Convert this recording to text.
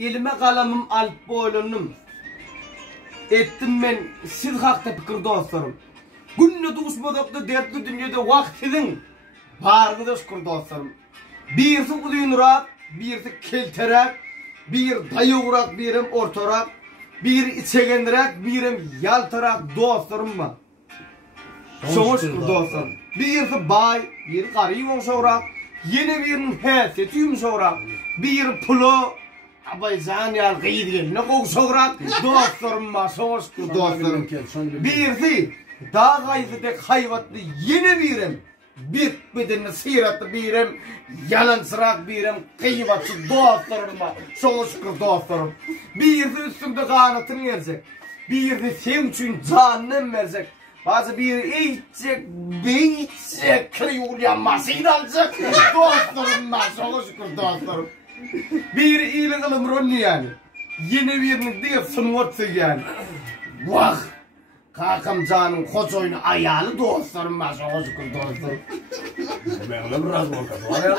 elime kalamım alıp boylunum. Ettim men siz hakta pikir dostlarım. Günne duşmadakta dertli dünyada vaktidin. Bargıda şükür dostlarım. Birisi uduyunurak, birisi kelterak, bir dayıurak, birim ortarak, bir içegendirak, birim yaltarak dostlarım var. Şoňa şükür dostlarım. Birisi bay, bir garip olşorak, yeni birinin häsiyeti yumşorak, bir pulo, abaycan ýa gıýdygyny gowşorak, dostlarım var, şoňa şükür dostlarım. Birisi daha gaýsydek haýwatly yeni birim, bitbedini siratly birim, yalansırak birim, kıyvatçı dostlarım var, şoňa şükür dostlarım. Birisi üstümde ganatyny ýersek, birisi sen üçin janyny bersek, bazı bir içecek, beyçek, kıyulyan masayı alacak. Dostlarım var, şoňa şükür dostlarım. Bir iyiliği ılımronni yani. Yeni birini deyip sınıvatsı yani. Vah! Kakam canım koçoyunu ayalı dostlarım var, şoňa şükür dostlarım. Ben öyle biraz bakalım.